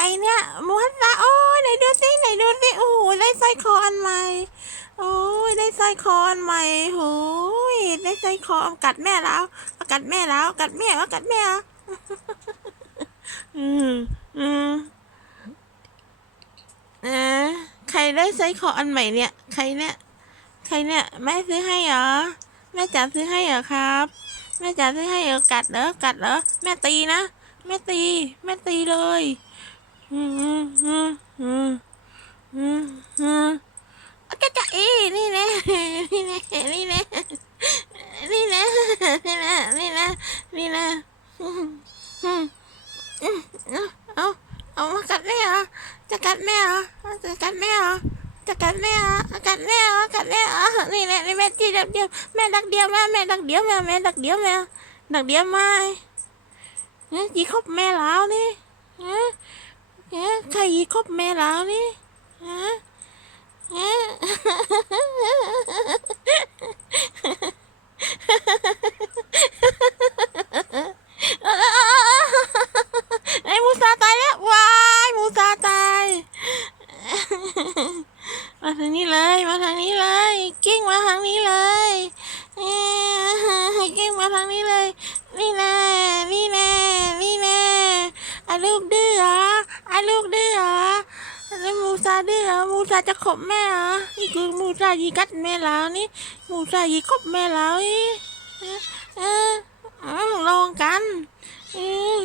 รเนี่ยมูฮัสซาโอ้ยไหนดูสิไหนดูสิโอ้โหได้สร้อยคออันใหม่โอ้ยได้สร้อยคออันใหม่โอ้ยได้สร้อยคออกัดแม่แล้วกัดแม่แล้ว กัดแม่แล้วกัดแม่อืมอืมเออใครได้สร้อยคออันใหม่เนี่ย ใครเนี่ย ใครเนี่ยแม่ซื้อให้เหรอแม่จ๋าซื้อให้เหรอครับแม่จ๋าซื้อให้เหรอกัดเหรอกัดเหรอแม่ตีนะแม่ตี แม่ตีเลย อืมอืมอืมอืมอืมอืมอะจ๊ะจ๊ะอีนี่แน่นี่แน่นี่แน่นี่แน่นี่แน่นี่แน่นี่แน่อืมอืมอืมเอาเอามากัดแม่เหรอจะกัดแม่เหรอจะกัดแม่เหรอจะกัดแม่เหรอกัดแม่เหรอกัดแม่เหรอนี่แหละนี่แม่จีดักเดียวแม่ดักเดียวแม่แม่ดักเดียวแม่แม่ดักเดียวแม่ดักเดียวไม่เนี่ยยีคบแม่แล้วนี่ฮะ เนี่ยใครคบแม่แล้วนี่ฮะฮะไอ้มูซาตายแล้วว้ายมูซาตายมาทางนี้เลย มาทางนี้เลยกิ้งมาทางนี้เลยเอ้กิ้งมาทางนี้เลยนี่แน่นี่แน่นี่แน่อ้ลูกดื ลูกดื้อเหรอแล้วมูซาดื้อเหรอมูซาจะขบแม่เหรอนี่คือมูซายีกัดแม่แล้วนี่มูซายีขบแม่แล้วนี่เออเออลองกันอืม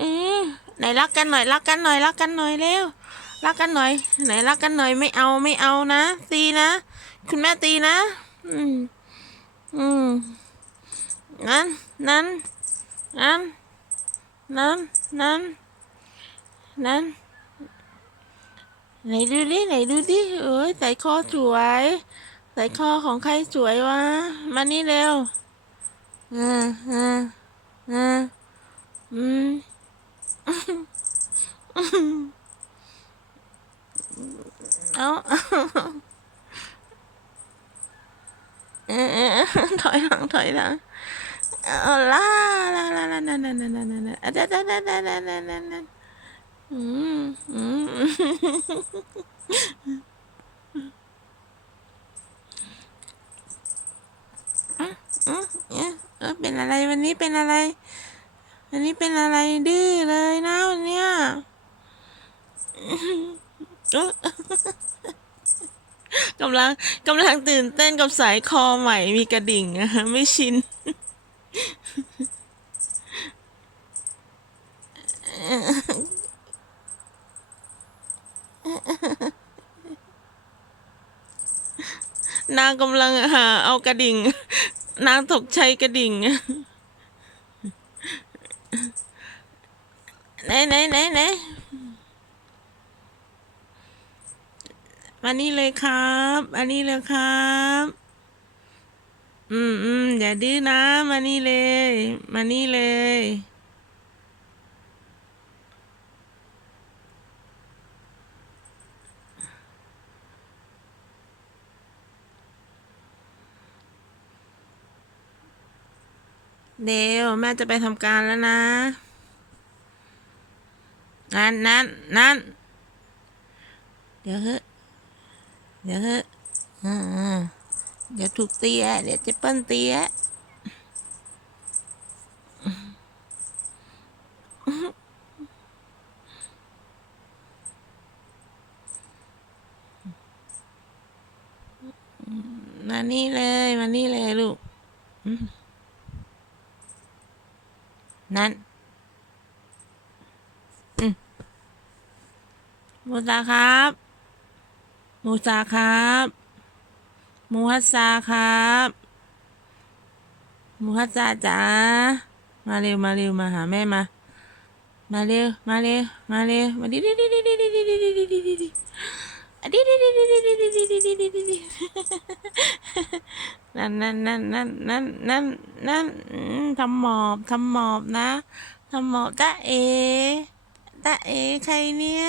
อืมไหนรักกันหน่อยรักกันหน่อยรักกันหน่อยเร็วรักกันหน่อย ไหนรักกันหน่อยไม่เอาไม่เอานะตีนะ คุณแม่ตีนะ อืมอืมนั้นนั้นนั้นนั้นนั้น นั้นไหนดูดิไหนดูดิเอ้ยใส่คอสวยใส่คอของใครสวยวะ มานี่เร็วอืมอืมอืมอืมเอาเออเออถอยหลังถอยหลังเอาล่าล่าล่าล่านั่นนั่นนั่นนั่นนั่นนั่นนั่นนั่นนั่น อืมอืมอืมเออเป็นอะไรวันนี้เป็นอะไร วันนี้เป็นอะไรดื้อเลยนะวันเนี้ยกำลังกำลังตื่นเต้นกับสายคอใหม่มีกระดิ่งอะฮะไม่ชิน นางกำลังหาเอากระดิ่ง นางถกใช้กระดิ่งไหนไหนไหนไหนมานี่เลยครับมานี่เลยครับ อืมอืมอย่าดื้อนะ มานี่เลย มานี่เลย เดียวแม่จะไปทำการแล้วนะ นั่นนั่นนั่นเดี๋ยวเฮ้เดี๋ยวเถอะอืมเดี๋ยวถูกเตีอะเดี๋ยวจะเปิ้ลตีอะมานี่เลย มานี่เลยลูก นั่นอืมมูตาครับ มูซาครับ มูฮัสซาครับ มูฮัสซาจ๋า มาเร็ว มาเร็ว มาหาแม่มา มาเร็ว มาเร็ว มาเร็ว มาดิดิดิดิดิดิดิดิดิดิดิดิดิอะดิดิดิดิดิดิดิดิดิดิดิดิดิ นั่นนั่นนั่นนั่นนั่นนั่นนั่นทำหมอบทำหมอบนะทำหมอบตาเอตาเอใครเนี่ย